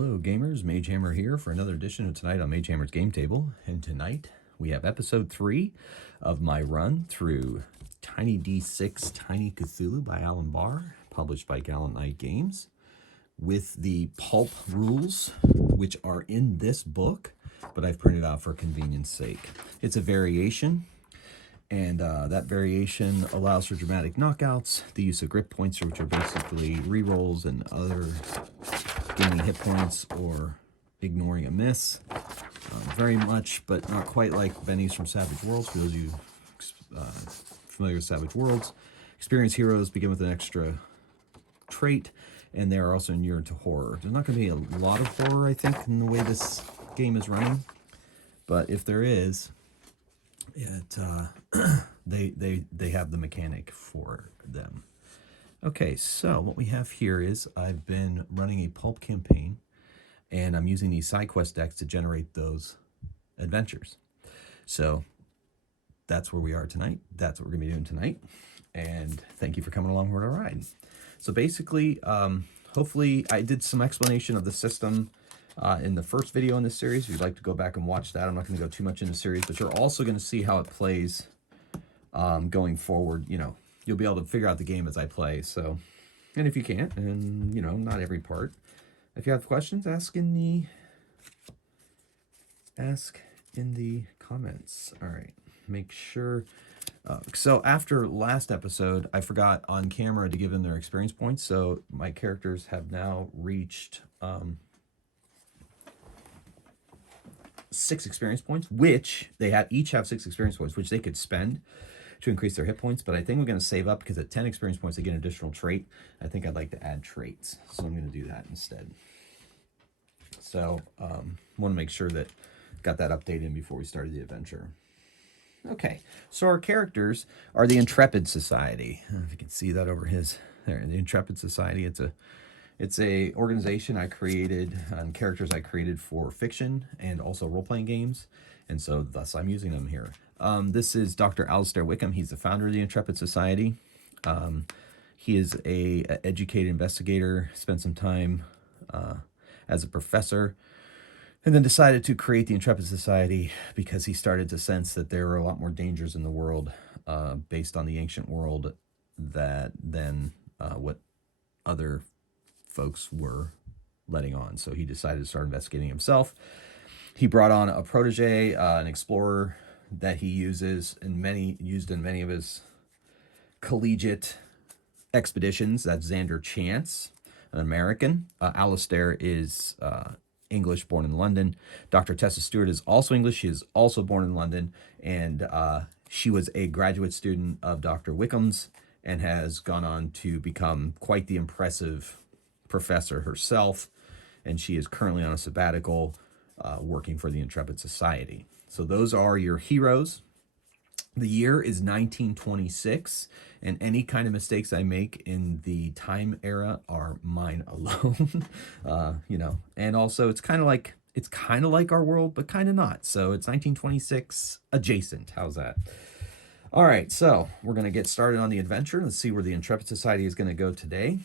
Hello gamers, Magehammer here for another edition of Tonight on Magehammer's Game Table. And tonight we have episode 3 of my run through Tiny D6 Tiny Cthulhu by Alan Barr, published by Gallant Knight Games, with the Pulp rules, which are in this book, but I've printed out for convenience sake. It's a variation, and that variation allows for dramatic knockouts, the use of grip points, which are basically rerolls and other gaining hit points or ignoring a miss. Very much, but not quite like Benny's from Savage Worlds. For those of you familiar with Savage Worlds, experienced heroes begin with an extra trait, and they are also inured to horror. There's not going to be a lot of horror, I think, in the way this game is running, but if there is, they have the mechanic for them. Okay, so what we have here is I've been running a Pulp campaign, and I'm using these side quest decks to generate those adventures. So that's where we are tonight. That's what we're going to be doing tonight. And thank you for coming along for our ride. So basically, hopefully I did some explanation of the system in the first video in this series. If you'd like to go back and watch that, I'm not going to go too much into the series, but you're also going to see how it plays going forward. You know, you'll be able to figure out the game as I play. So, and if you can't, and you know, not every part, if you have questions, ask in the comments. All right, make sure. So after last episode, I forgot on camera to give them their experience points. So my characters have now reached 6 experience points, which they each have 6 experience points, which they could spend to increase their hit points. But I think we're going to save up because at 10 experience points, they get an additional trait. I think I'd like to add traits. So I'm going to do that instead. So want to make sure that got that updated in before we started the adventure. Okay, so our characters are the Intrepid Society. I don't know if you can see that over his there. The Intrepid Society. It's a organization I created and characters I created for fiction and also role-playing games, and so thus I'm using them here. This is Dr. Alistair Wickham. He's the founder of the Intrepid Society. He is a educated investigator, spent some time as a professor, and then decided to create the Intrepid Society because he started to sense that there were a lot more dangers in the world based on the ancient world than what other folks were letting on. So he decided to start investigating himself. He brought on a protege, an explorer that he used in many of his collegiate expeditions. That's Xander Chance, an American. Alistair is English, born in London. Dr. Tessa Stewart is also English. She is also born in London, and she was a graduate student of Dr. Wickham's and has gone on to become quite the impressive professor herself, and she is currently on a sabbatical working for the Intrepid Society. So those are your heroes. The year is 1926, and any kind of mistakes I make in the time era are mine alone. You know, and also it's kind of like our world, but kind of not. So it's 1926 adjacent. How's that? All right, so we're going to get started on the adventure. Let's see where the Intrepid Society is going to go today.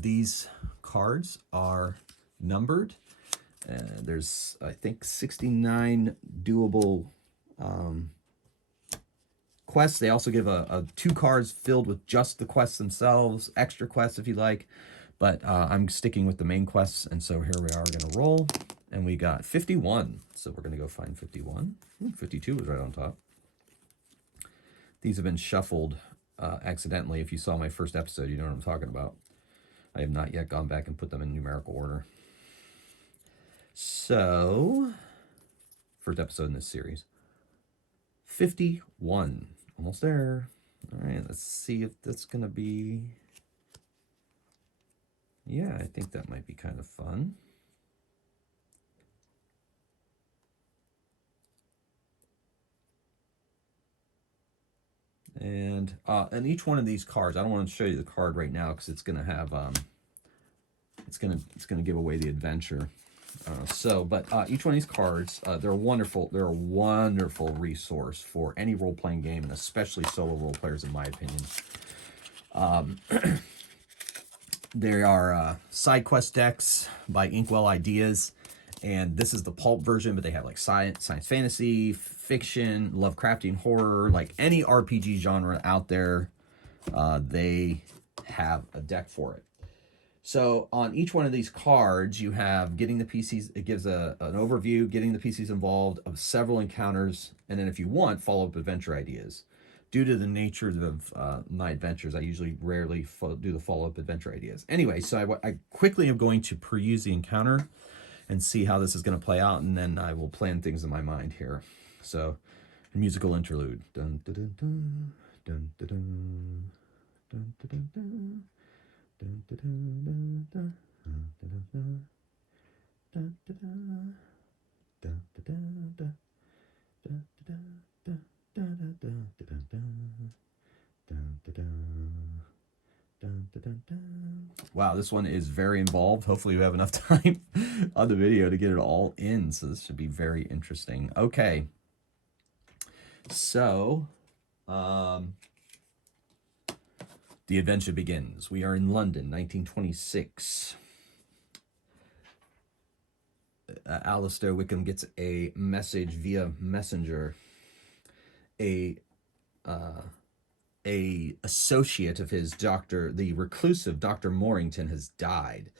These cards are numbered. There's, I think, 69 doable quests. They also give a 2 cards filled with just the quests themselves, extra quests if you like, but I'm sticking with the main quests, and so here we are going to roll, and we got 51, so we're going to go find 51. 52 was right on top. These have been shuffled accidentally. If you saw my first episode, you know what I'm talking about. I have not yet gone back and put them in numerical order. So, first episode in this series. 51. Almost there. All right, let's see if that's going to be... Yeah, I think that might be kind of fun. And each one of these cards, I don't want to show you the card right now because it's going to have it's going to give away the adventure. But each one of these cards, they're wonderful. They're a wonderful resource for any role-playing game, and especially solo role players, in my opinion. There are side quest decks by Inkwell Ideas, and this is the pulp version, but they have like science fantasy, fiction, Lovecraftian horror, like any RPG genre out there, they have a deck for it. So on each one of these cards, you have getting the PCs. It gives an overview, getting the PCs involved of several encounters, and then if you want, follow-up adventure ideas. Due to the nature of my adventures, I usually rarely do the follow-up adventure ideas. Anyway, so I quickly am going to peruse the encounter and see how this is going to play out, and then I will plan things in my mind here. So, musical interlude. Dun, dun, dun, dun, dun, dun, dun, dun, dun, dun. Dun, dun, dun, dun, dun, dun, dun, dun, dun, dun, dun, dun, dun, dun, dun, dun. Wow, this one is very involved. Hopefully you have enough time on the video to get it all in, so this should be very interesting. Okay, so the adventure begins. We are in London, 1926. Alistair Wickham gets a message via messenger. A associate of his, the reclusive Dr. Morrington, has died.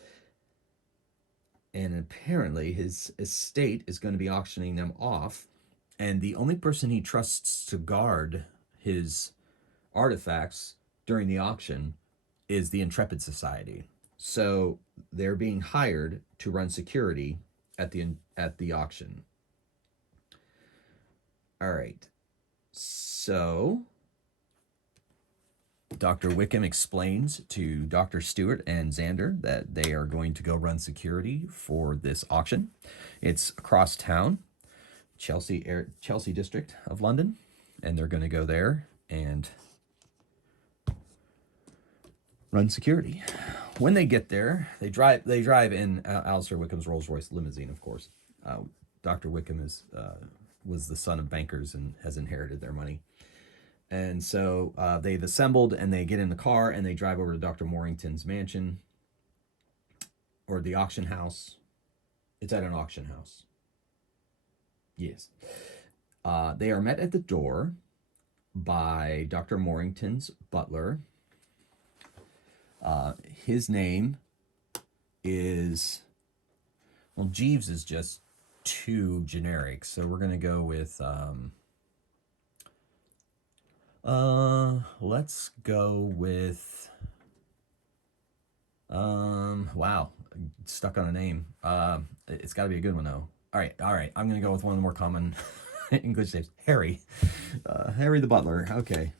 And apparently his estate is going to be auctioning them off. And the only person he trusts to guard his artifacts during the auction is the Intrepid Society. So they're being hired to run security at the auction. All right. So Dr. Wickham explains to Dr. Stewart and Xander that they are going to go run security for this auction. It's across town, Chelsea district of London, and they're going to go there and run security. When they get there, they drive in Alistair Wickham's Rolls-Royce limousine, of course. Dr. Wickham was the son of bankers and has inherited their money. And so they've assembled and they get in the car and they drive over to Dr. Morrington's mansion, or the auction house. It's at an auction house. Yes. They are met at the door by Dr. Morrington's butler. His name is, well, Jeeves is just too generic, so we're going to go with, let's go with, wow, stuck on a name. It's got to be a good one, though. All right, I'm going to go with one of the more common English names, Harry. Harry the butler, okay.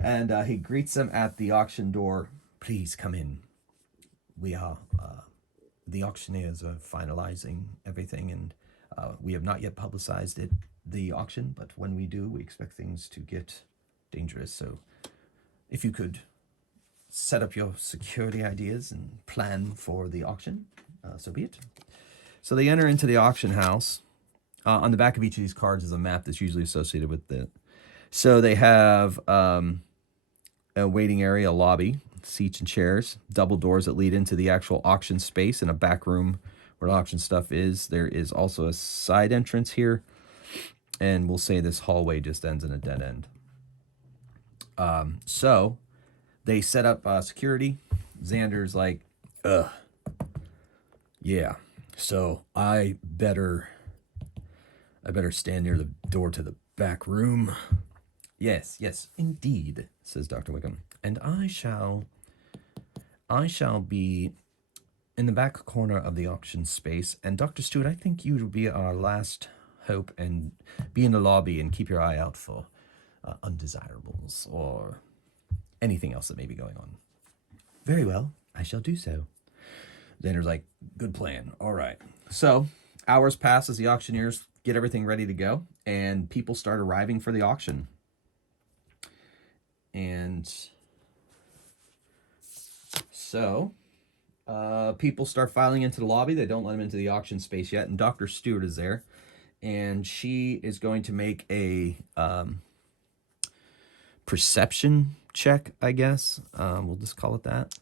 And he greets them at the auction door. Please come in. We are, the auctioneers are finalizing everything, and we have not yet publicized the auction, but when we do, we expect things to get dangerous. So if you could set up your security ideas and plan for the auction, so be it. So they enter into the auction house. On the back of each of these cards is a map that's usually associated with it. So they have a waiting area, a lobby, seats and chairs, double doors that lead into the actual auction space, and a back room where the auction stuff is. There is also a side entrance here, and we'll say this hallway just ends in a dead end. So they set up security. Xander's like, yeah, so I better stand near the door to the back room. Yes, indeed, says Dr. Wickham. And I shall be in the back corner of the auction space. And Dr. Stewart, I think you will be our last hope, and be in the lobby and keep your eye out for undesirables or anything else that may be going on. Very well, I shall do so. Xander's like, good plan. All right. So hours pass as the auctioneers get everything ready to go, and people start arriving for the auction. And so people start filing into the lobby. They don't let them into the auction space yet, and Dr. Stewart is there, and she is going to make a perception check, I guess. We'll just call it that.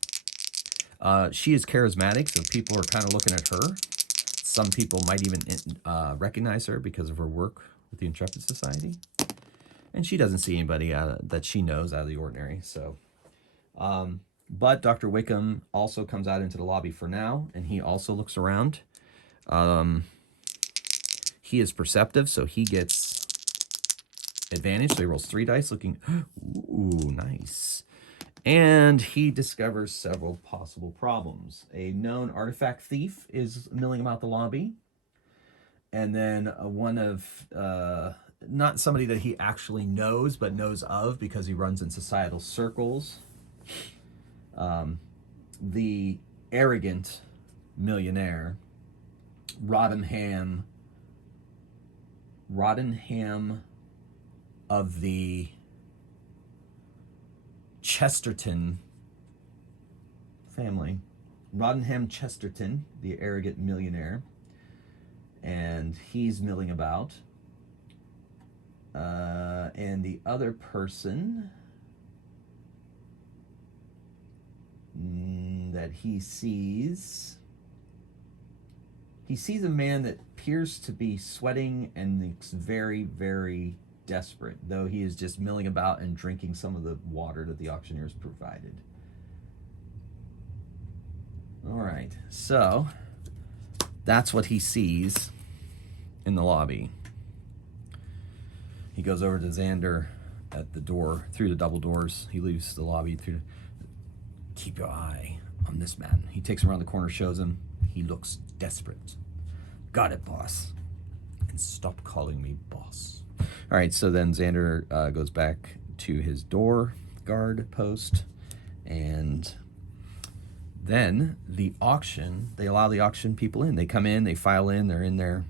She is charismatic, so people are kind of looking at her. Some people might even recognize her because of her work with the Intrepid Society. And she doesn't see anybody that she knows out of the ordinary. So, but Dr. Wickham also comes out into the lobby for now, and he also looks around. He is perceptive, so he gets advantage. So he rolls 3 dice, looking, ooh, nice. And he discovers several possible problems. A known artifact thief is milling about the lobby. And then one of, not somebody that he actually knows, but knows of because he runs in societal circles. The arrogant millionaire, Roddenham of the Chesterton family. Roddenham Chesterton, the arrogant millionaire. And he's milling about. And the other person that he sees a man that appears to be sweating and looks very, very desperate, though he is just milling about and drinking some of the water that the auctioneers provided. All right, so that's what he sees in the lobby. He goes over to Xander at the door, through the double doors. He leaves the lobby through. Keep your eye on this man. He takes him around the corner, shows him. He looks desperate. Got it, boss. And stop calling me boss. All right, so then Xander goes back to his door guard post, and then the auction, they allow the auction people in. They come in, they file in, they're in there.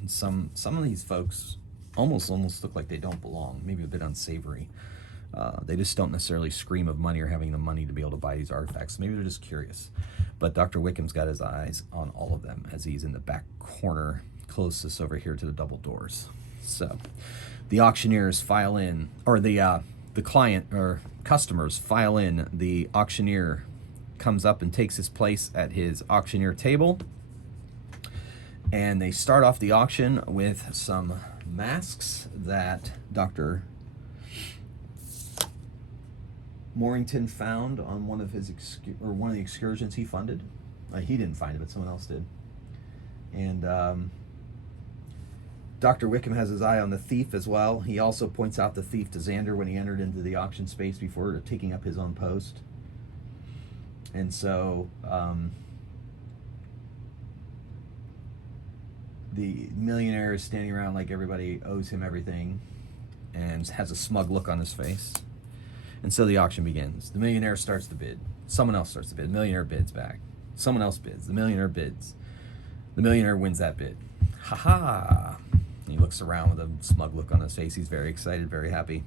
And some of these folks almost look like they don't belong, maybe a bit unsavory. They just don't necessarily scream of money or having the money to be able to buy these artifacts. Maybe they're just curious. But Dr. Wickham's got his eyes on all of them as he's in the back corner, closest over here to the double doors. So the auctioneers file in, or the client or customers file in. The auctioneer comes up and takes his place at his auctioneer table. And they start off the auction with some masks that Dr. Morrington found on one of his one of the excursions he funded. He didn't find it, but someone else did. And Dr. Wickham has his eye on the thief as well. He also points out the thief to Xander when he entered into the auction space before taking up his own post. And so the millionaire is standing around like everybody owes him everything and has a smug look on his face. And so the auction begins. The millionaire starts to bid. Someone else starts to bid. The millionaire bids back. Someone else bids. The millionaire bids. The millionaire wins that bid. Ha ha! He looks around with a smug look on his face. He's very excited, very happy.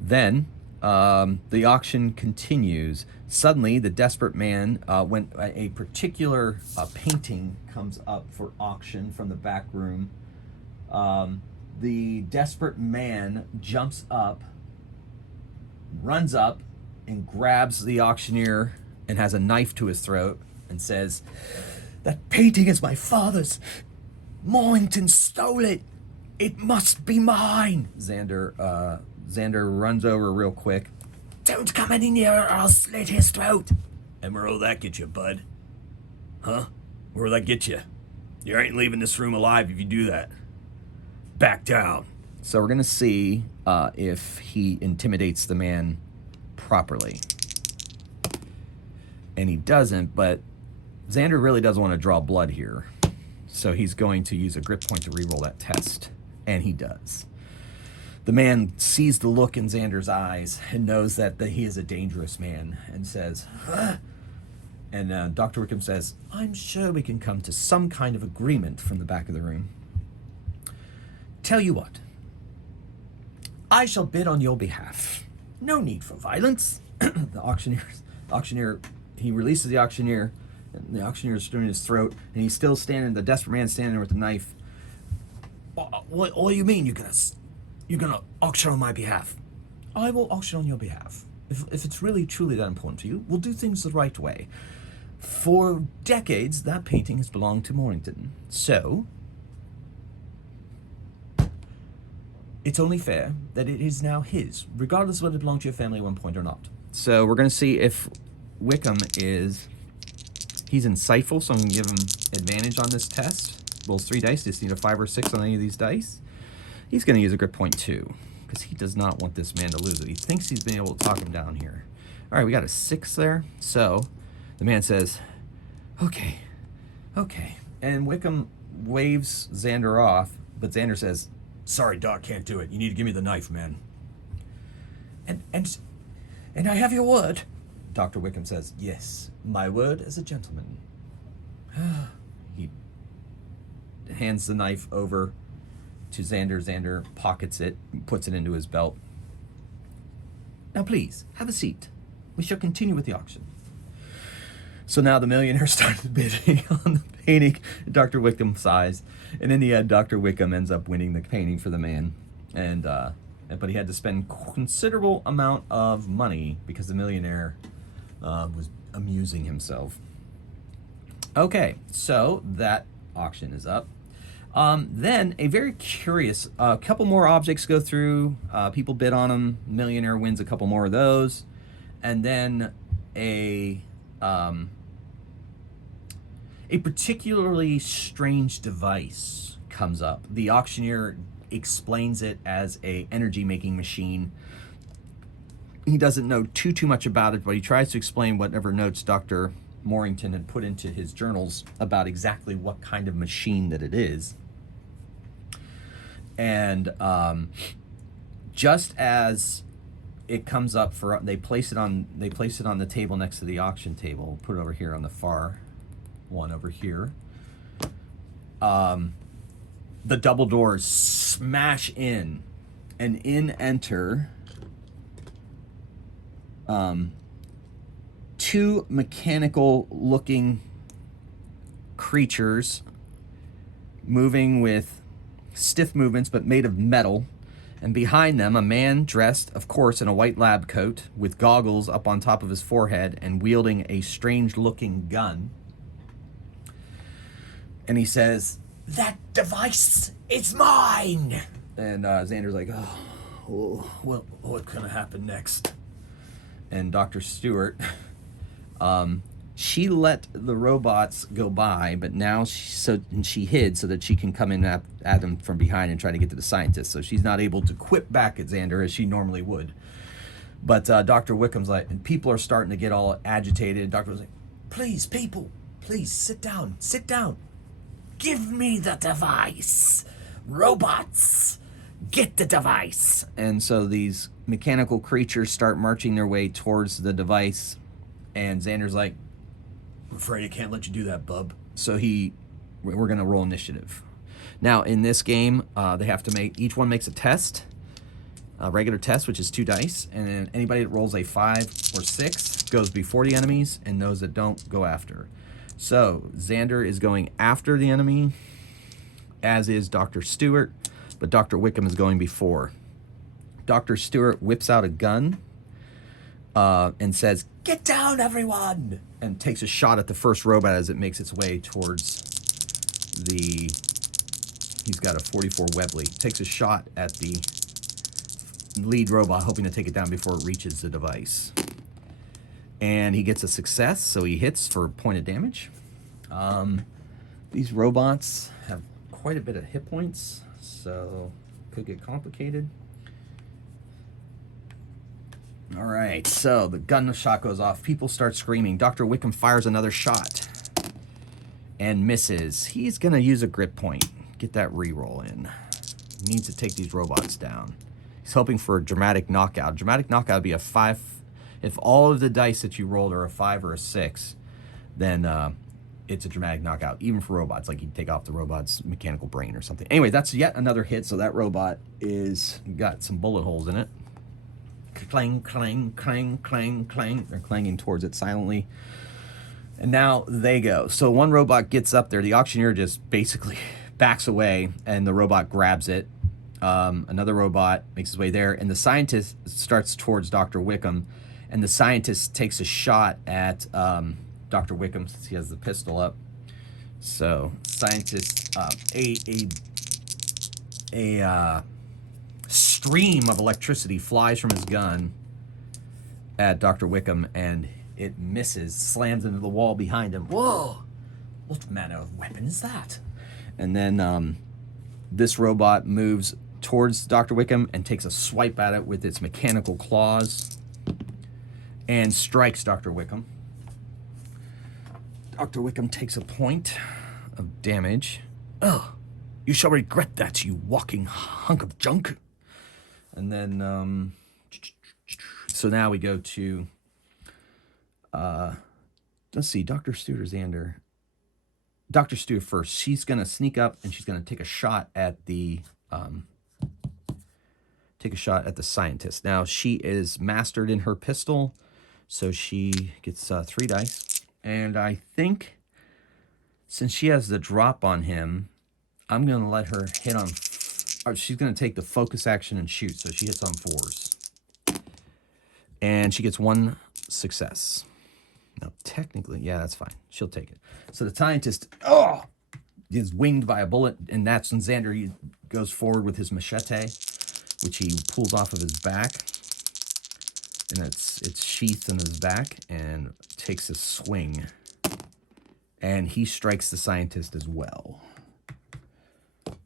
Then the auction continues. Suddenly, the desperate man, when a particular painting comes up for auction from the back room, the desperate man jumps up, runs up, and grabs the auctioneer and has a knife to his throat and says, "That painting is my father's. Morrington stole it. It must be mine." Xander runs over real quick. "Don't come any nearer or I'll slit his throat." And where'll that get you, bud? Huh? Where'll that get you? You ain't leaving this room alive if you do that. Back down. So we're going to see if he intimidates the man properly. And he doesn't, but Xander really doesn't want to draw blood here. So he's going to use a grip point to reroll that test. And he does. The man sees the look in Xander's eyes and knows that he is a dangerous man and says, "Huh?" And Dr. Wickham says, "I'm sure we can come to some kind of agreement," from the back of the room. "Tell you what, I shall bid on your behalf. No need for violence." The auctioneer, he releases the auctioneer, and the auctioneer is in his throat, and he's still standing, the desperate man standing there with the knife. What do you mean you're gonna auction on my behalf?" "I will auction on your behalf. If it's really, truly that important to you, we'll do things the right way. For decades, that painting has belonged to Mornington. So, it's only fair that it is now his, regardless of whether it belonged to your family at one point or not. So we're going to see if Wickham is... He's insightful, so I'm going to give him advantage on this test. Rolls 3 dice, just need a 5 or 6 on any of these dice. He's going to use a grit point 2, because he does not want this man to lose it. He thinks he's been able to talk him down here. All right, we got a 6 there. So the man says, okay. And Wickham waves Xander off, but Xander says, Sorry, Doc, can't do it. You need to give me the knife, man. And I have your word. Dr. Wickham says, yes, my word as a gentleman. He hands the knife over to Xander. Xander pockets it, puts it into his belt. Now please, have a seat. We shall continue with the auction. So now the millionaire started bidding on the painting Dr. Wickham size. And in the end, Dr. Wickham ends up winning the painting for the man. But he had to spend considerable amount of money because the millionaire was amusing himself. Okay, so that auction is up. Then a very curious, couple more objects go through. People bid on them. Millionaire wins a couple more of those. And then a particularly strange device comes up. The auctioneer explains it as a energy making machine. He doesn't know too much about it, but he tries to explain whatever notes Dr. Mornington had put into his journals about exactly what kind of machine that it is. And just as it comes up for, they place it on the table next to the auction table. Put it over here on the far one over here. The double doors smash in, and in enter two mechanical looking creatures moving with stiff movements but made of metal, and behind them a man dressed, of course, in a white lab coat with goggles up on top of his forehead and wielding a strange looking gun. And he says, "That device is mine!" And Xander's like, oh, what's gonna happen next? And Dr. Stewart, she let the robots go by, but now she hid so that she can come in at them from behind and try to get to the scientists. So she's not able to quip back at Xander as she normally would. But Dr. Wickham's like, and people are starting to get all agitated. Doctor was like, please, people, please sit down. Give me the device. Robots, get the device. And so these mechanical creatures start marching their way towards the device. And Xander's like, I'm afraid I can't let you do that, bub. So we're going to roll initiative. Now, in this game, they have to each one makes a test, a regular test, which is 2 dice. And then anybody that rolls a 5 or 6 goes before the enemies, and those that don't go after. So Xander is going after the enemy, as is Dr. Stewart, but Dr. Wickham is going before. Dr. Stewart whips out a gun and says, "Get down, everyone!" and takes a shot at the first robot as it makes its way towards he's got a 44 Webley. Takes a shot at the lead robot, hoping to take it down before it reaches the device. And he gets a success, so he hits for a point of damage. These robots have quite a bit of hit points, so could get complicated. All right, so the gunshot goes off. People start screaming. Dr. Wickham fires another shot and misses. He's going to use a grit point. Get that re-roll in. He needs to take these robots down. He's hoping for a dramatic knockout. Dramatic knockout would be a 5. If all of the dice that you rolled are a 5 or a 6, then it's a dramatic knockout, even for robots. Like you'd take off the robot's mechanical brain or something. Anyway, that's yet another hit, so that robot got some bullet holes in it. Clang, clang, clang, clang, clang. They're clanging towards it silently. And now they go. So one robot gets up there. The auctioneer just basically backs away, and the robot grabs it. Another robot makes his way there, and the scientist starts towards Dr. Wickham And the scientist takes a shot at Dr. Wickham since he has the pistol up. So, scientist, a stream of electricity flies from his gun at Dr. Wickham, and it misses, slams into the wall behind him. Whoa! What manner of weapon is that? And then this robot moves towards Dr. Wickham and takes a swipe at it with its mechanical claws and strikes Dr. Wickham. Dr. Wickham takes a point of damage. Oh, you shall regret that, you walking hunk of junk. And then, so now we go to, let's see, Dr. Stewart or Xander? Dr. Stewart first. She's going to sneak up and she's going to take a shot at the scientist. Now, she is mastered in her pistol, so she gets 3 dice. And I think since she has the drop on him, I'm going to let her hit on, she's going to take the focus action and shoot, so she hits on 4s. And she gets 1 success. No, technically, yeah, that's fine. She'll take it. So the scientist, is winged by a bullet, and that's when Xander goes forward with his machete, which he pulls off of his back, and it's sheathed in his back, and takes a swing, and he strikes the scientist as well.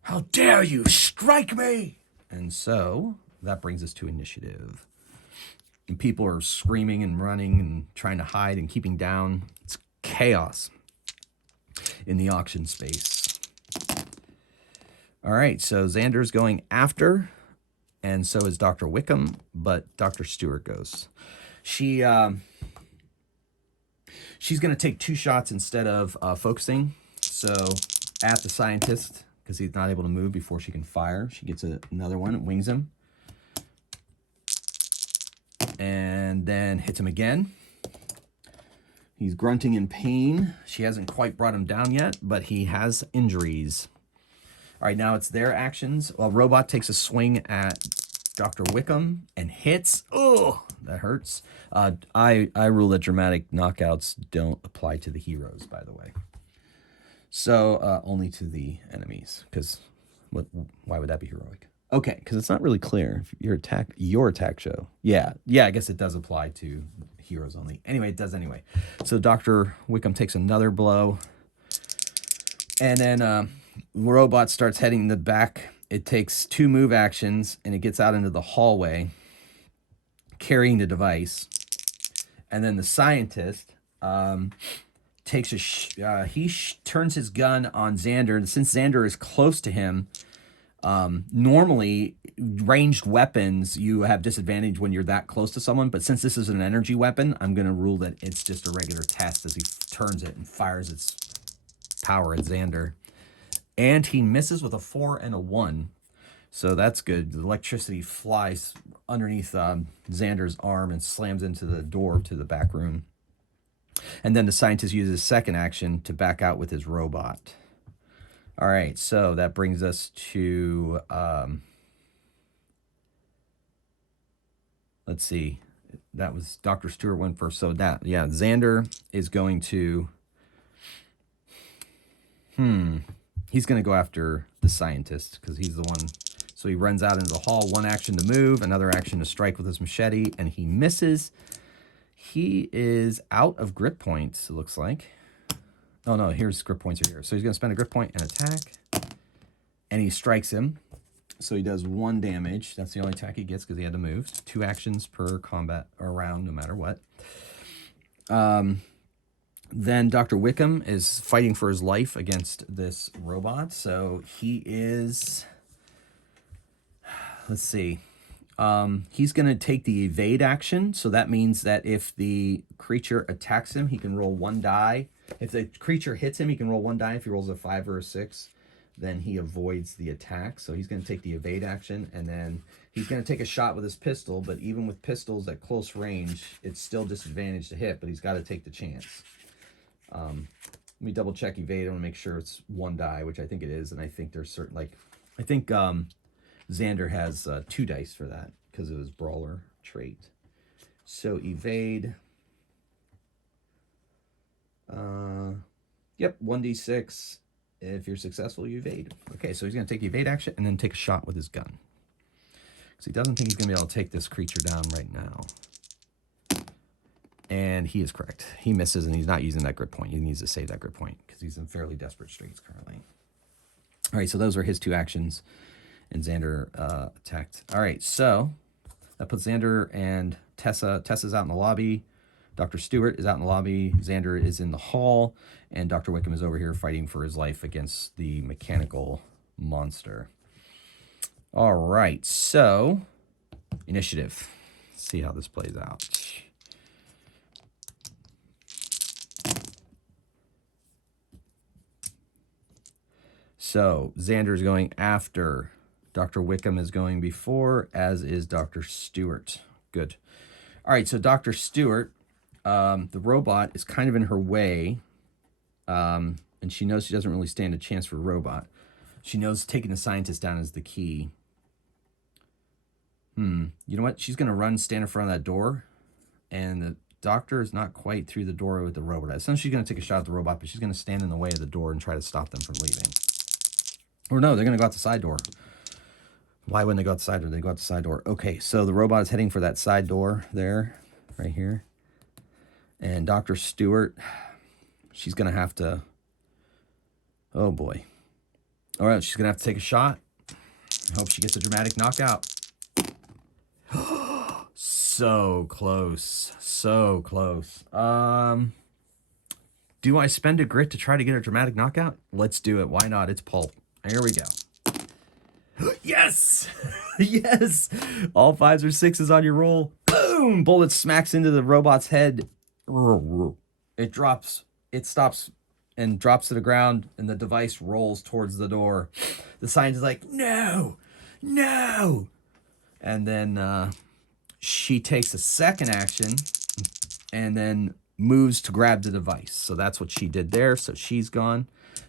How dare you strike me! And so that brings us to initiative. And people are screaming and running and trying to hide and keeping down. It's chaos in the auction space. All right, so Xander's going after, and so is Dr. Wickham, but Dr. Stewart goes. She's going to take 2 shots instead of focusing. So at the scientist, because he's not able to move before she can fire. She gets another one and wings him. And then hits him again. He's grunting in pain. She hasn't quite brought him down yet, but he has injuries. All right, now it's their actions. Well, Robot takes a swing at Dr. Wickham and hits. Oh, that hurts. I rule that dramatic knockouts don't apply to the heroes, by the way. So only to the enemies, because why would that be heroic? Okay, because it's not really clear. If your attack show. Yeah, I guess it does apply to heroes only. Anyway, it does anyway. So Dr. Wickham takes another blow. And then Robot starts heading the back. It takes 2 move actions, and it gets out into the hallway, carrying the device. And then the scientist takes turns his gun on Xander. Since Xander is close to him, normally ranged weapons, you have disadvantage when you're that close to someone, but since this is an energy weapon, I'm going to rule that it's just a regular test as he turns it and fires its power at Xander. And he misses with a 4 and a 1. So that's good. The electricity flies underneath Xander's arm and slams into the door to the back room. And then the scientist uses his second action to back out with his robot. All right, so that brings us to, let's see, that was Dr. Stewart went first. So Xander is going to, he's going to go after the scientist because he's the one. So he runs out into the hall, 1 action to move, another action to strike with his machete, and he misses. He is out of grip points, it looks like. Oh, no, here's grip points are here. So he's going to spend a grip point and attack. And he strikes him. So he does 1 damage. That's the only attack he gets because he had to move. 2 actions per combat or round, no matter what. Then Dr. Wickham is fighting for his life against this robot. So he is... Let's see. He's going to take the evade action. So that means that if the creature attacks him, he can roll 1 die. If the creature hits him, he can roll 1 die. If he rolls a 5 or a 6, then he avoids the attack. So he's going to take the evade action, and then he's going to take a shot with his pistol. But even with pistols at close range, it's still disadvantage to hit, but he's got to take the chance. Let me double check evade. I want to make sure it's 1 die, which I think it is. And I think there's certain, I think Xander has 2 dice for that because of his brawler trait. So evade. Yep, 1d6. If you're successful, you evade. Okay, so he's going to take the evade action and then take a shot with his gun. Because he doesn't think he's going to be able to take this creature down right now. And he is correct. He misses, and he's not using that grit point. He needs to save that grit point because he's in fairly desperate straits currently. All right, so those are his 2 actions, and Xander attacked. All right, so that puts Xander and Tessa. Tessa's out in the lobby. Dr. Stewart is out in the lobby. Xander is in the hall, and Dr. Wickham is over here fighting for his life against the mechanical monster. All right, so initiative. Let's see how this plays out. So Xander is going after. Dr. Wickham is going before, as is Dr. Stewart. Good. All right, so Dr. Stewart, the robot is kind of in her way, and she knows she doesn't really stand a chance for a robot. She knows taking the scientist down is the key. You know what? She's going to run, stand in front of that door, and the doctor is not quite through the door with the robot. Essentially, she's going to take a shot at the robot, but she's going to stand in the way of the door and try to stop them from leaving. Or no, they're going to go out the side door. Why wouldn't they go out the side door? They go out the side door. Okay, so the robot is heading for that side door there, right here. And Dr. Stewart, she's going to have to... Oh, boy. All right, she's going to have to take a shot. I hope she gets a dramatic knockout. So close. So close. Do I spend a grit to try to get a dramatic knockout? Let's do it. Why not? It's Pulp. Here we go. Yes! Yes! All 5s or 6s on your roll. Boom! Bullet smacks into the robot's head. It drops. It stops and drops to the ground, and the device rolls towards the door. The scientist is like, no! No! And then she takes a second action and then moves to grab the device. So that's what she did there. So she's gone.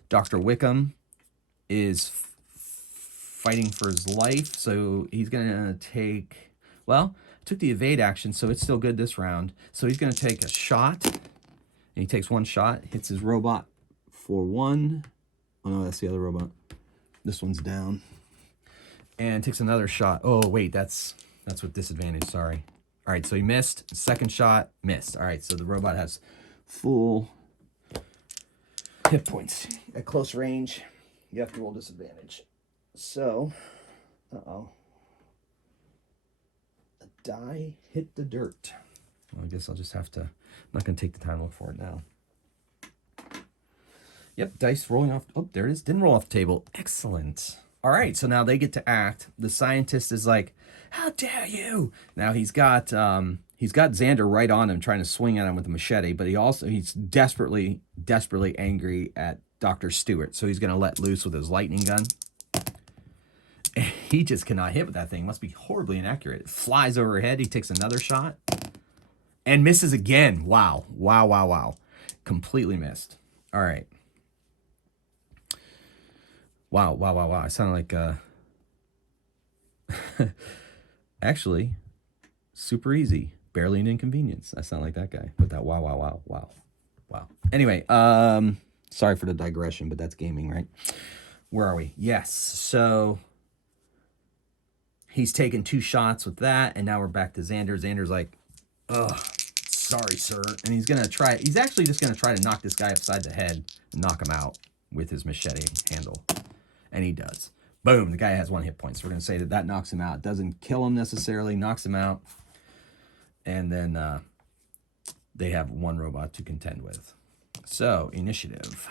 Dr. Wickham is fighting for his life. So he's going to take... Well, took the evade action, so it's still good this round. So he's going to take a shot. And he takes 1 shot, hits his robot for 1. Oh, no, that's the other robot. This one's down. And takes another shot. Oh, wait, that's with disadvantage, sorry. All right, so he missed. Second shot, missed. All right, so the robot has full hit points. At close range, you have to roll disadvantage. So, uh-oh. A die hit the dirt. Well, I guess I'll just have to... I'm not going to take the time to look for it now. Yep, dice rolling off... Oh, there it is. Didn't roll off the table. Excellent. All right, so now they get to act. The scientist is like, how dare you? Now he's got Xander right on him, trying to swing at him with a machete, but he's desperately angry at Dr. Stewart, so he's going to let loose with his lightning gun. He just cannot hit with that thing. It must be horribly inaccurate. It flies overhead. He takes another shot and misses again. Wow. Completely missed. All right. Wow. I sound like... Actually, super easy. Barely an inconvenience. I sound like that guy. But that wow. Anyway, sorry for the digression, but that's gaming, right? Where are we? Yes. So he's taken 2 shots with that, and now we're back to Xander. Xander's like, ugh, sorry, sir. And he's actually just going to try to knock this guy upside the head and knock him out with his machete handle. And he does. Boom, the guy has 1 hit point. So we're going to say that knocks him out. Doesn't kill him necessarily, knocks him out. And then they have 1 robot to contend with. So, initiative.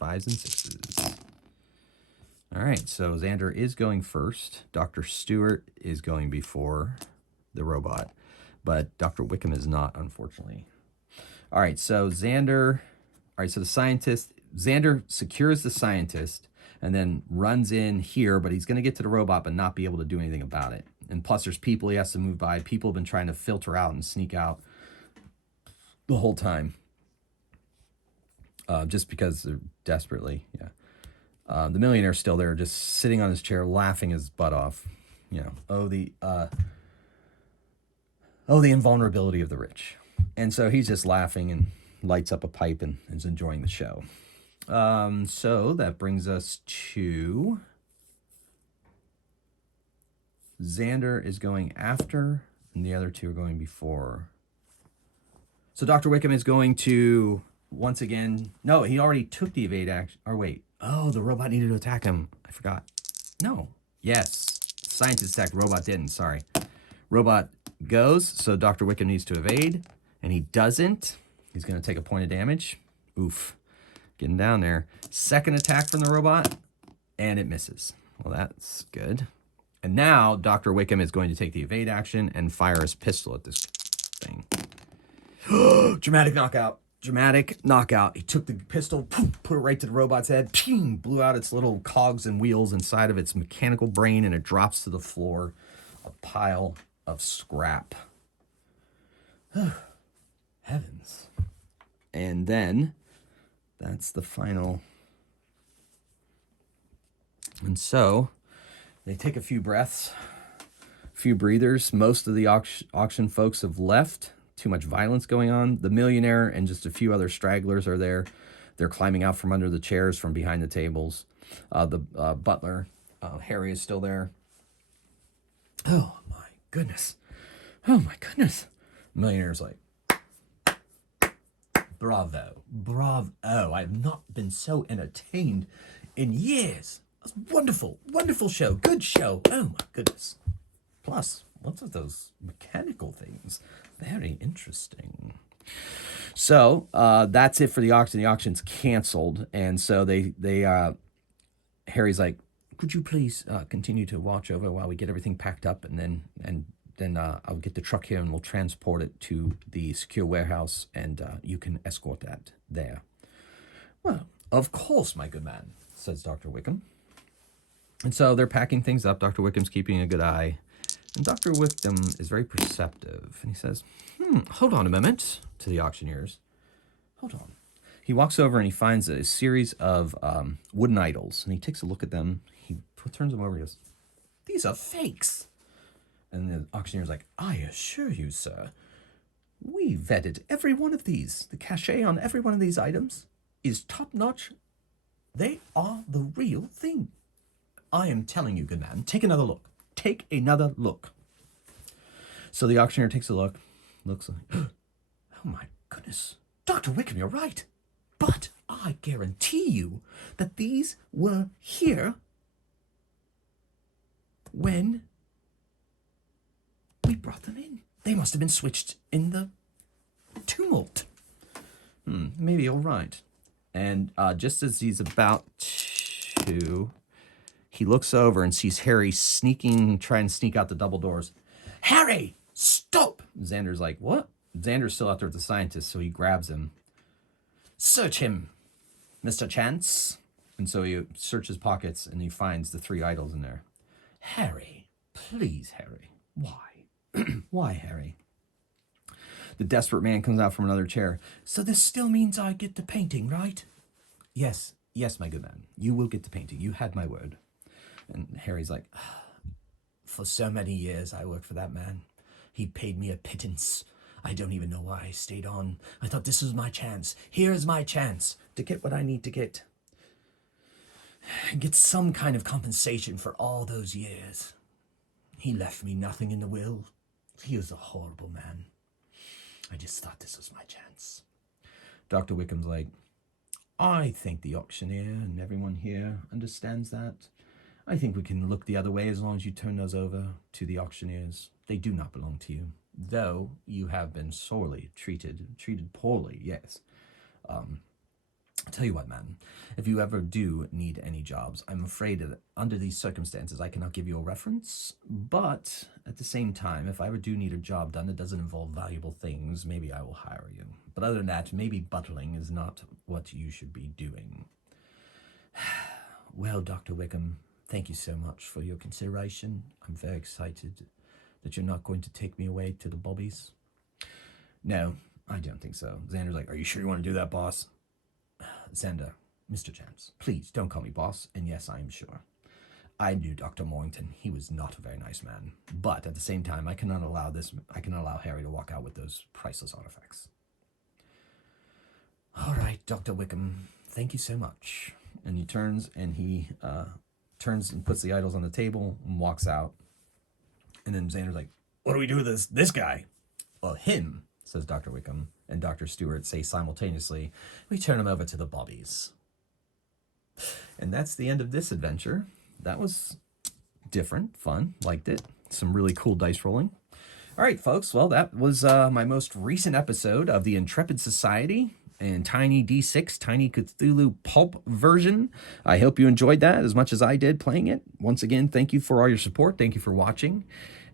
5s and 6s. All right, so Xander is going first. Dr. Stewart is going before the robot. But Dr. Wickham is not, unfortunately. All right, so Xander... All right, so the scientist... Xander secures the scientist and then runs in here, but he's going to get to the robot but not be able to do anything about it. And plus, there's people he has to move by. People have been trying to filter out and sneak out the whole time. Just because they're desperately, yeah. The millionaire's still there, just sitting on his chair, laughing his butt off. You know, Oh, the invulnerability of the rich. And so he's just laughing and lights up a pipe and is enjoying the show. So that brings us to Xander is going after, and the other two are going before. So Dr. Wickham is going to, once again, no, he already took the evade action. Or wait, oh, the robot needed to attack him. I forgot. No, yes. Scientist attacked, robot didn't, sorry. Robot goes, so Dr. Wickham needs to evade, and he doesn't. He's going to take a point of damage. Oof. Getting down there. Second attack from the robot, and it misses. Well, that's good. And now Dr. Wickham is going to take the evade action and fire his pistol at this thing. Dramatic knockout. Dramatic knockout. He took the pistol, poof, put it right to the robot's head, ping, blew out its little cogs and wheels inside of its mechanical brain, and it drops to the floor, a pile of scrap. Heavens. And then that's the final. And so they take a few breaths, a few breathers. Most of the auction folks have left. Too much violence going on. The millionaire and just a few other stragglers are there. They're climbing out from under the chairs from behind the tables. The butler, Harry, is still there. Oh, my goodness. Oh, my goodness. The millionaire's like, bravo, bravo. I have not been so entertained in years. That's wonderful, wonderful show. Good show. Oh, my goodness. Plus, what's with those mechanical things? Very interesting. So that's it for the auction. The auction's canceled, and so Harry's like, "Could you please continue to watch over while we get everything packed up, and then I'll get the truck here and we'll transport it to the secure warehouse, and you can escort that there." Well, of course, my good man, says Dr. Wickham. And so they're packing things up. Dr. Wickham's keeping a good eye. And Dr. Wickham is very perceptive. And he says, hold on a moment, to the auctioneers. Hold on. He walks over and he finds a series of wooden idols. And he takes a look at them. He turns them over and goes, "These are fakes." And the auctioneer's like, "I assure you, sir, we vetted every one of these. The cachet on every one of these items is top-notch. They are the real thing. I am telling you, good man, take another look. Take another look." So the auctioneer takes a look, looks like, oh my goodness, Dr. Wickham, you're right. But I guarantee you that these were here when we brought them in. They must have been switched in the tumult. Maybe you're right. And just as he's about to, he looks over and sees Harry trying to sneak out the double doors. "Harry, stop!" Xander's like, "What?" Xander's still out there with the scientist, so he grabs him. "Search him, Mr. Chance." And so he searches pockets and he finds the 3 idols in there. "Harry, please, Harry. Why? Why, Harry?" The desperate man comes out from another chair. "So this still means I get the painting, right?" Yes, my good man. You will get the painting. You had my word." And Harry's like, "For so many years I worked for that man. He paid me a pittance. I don't even know why I stayed on. I thought this was my chance. Here's my chance to get what I need to get. Get some kind of compensation for all those years. He left me nothing in the will. He was a horrible man. I just thought this was my chance." Dr. Wickham's like, "I think the auctioneer and everyone here understands that. I think we can look the other way as long as you turn those over to the auctioneers. They do not belong to you, though you have been sorely treated poorly, yes. I'll tell you what, man, if you ever do need any jobs, I'm afraid that under these circumstances, I cannot give you a reference. But at the same time, if I ever do need a job done that doesn't involve valuable things, maybe I will hire you. But other than that, maybe butling is not what you should be doing." Well, Dr. Wickham, thank you so much for your consideration. I'm very excited that you're not going to take me away to the bobbies. No, I don't think so. Xander's like, "Are you sure you want to do that, boss?" "Xander, Mr. Chance, please don't call me boss. And yes, I am sure. I knew Dr. Morrington. He was not a very nice man. But at the same time, I cannot allow Harry to walk out with those priceless artifacts. All right, Dr. Wickham, thank you so much. And he turns and puts the idols on the table and walks out. And then Xander's like, What do we do with this guy? well, him, says Dr. Wickham, and Dr. Stewart say simultaneously, we turn him over to the bobbies. And that's the end of this adventure. That was different, fun, liked it. Some really cool dice rolling. All right, folks. Well, that was my most recent episode of the Intrepid Society and Tiny D6, Tiny Cthulhu Pulp version. I hope you enjoyed that as much as I did playing it. Once again, thank you for all your support. Thank you for watching.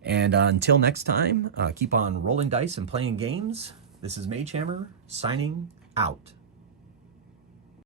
And until next time, keep on rolling dice and playing games. This is Magehammer signing out.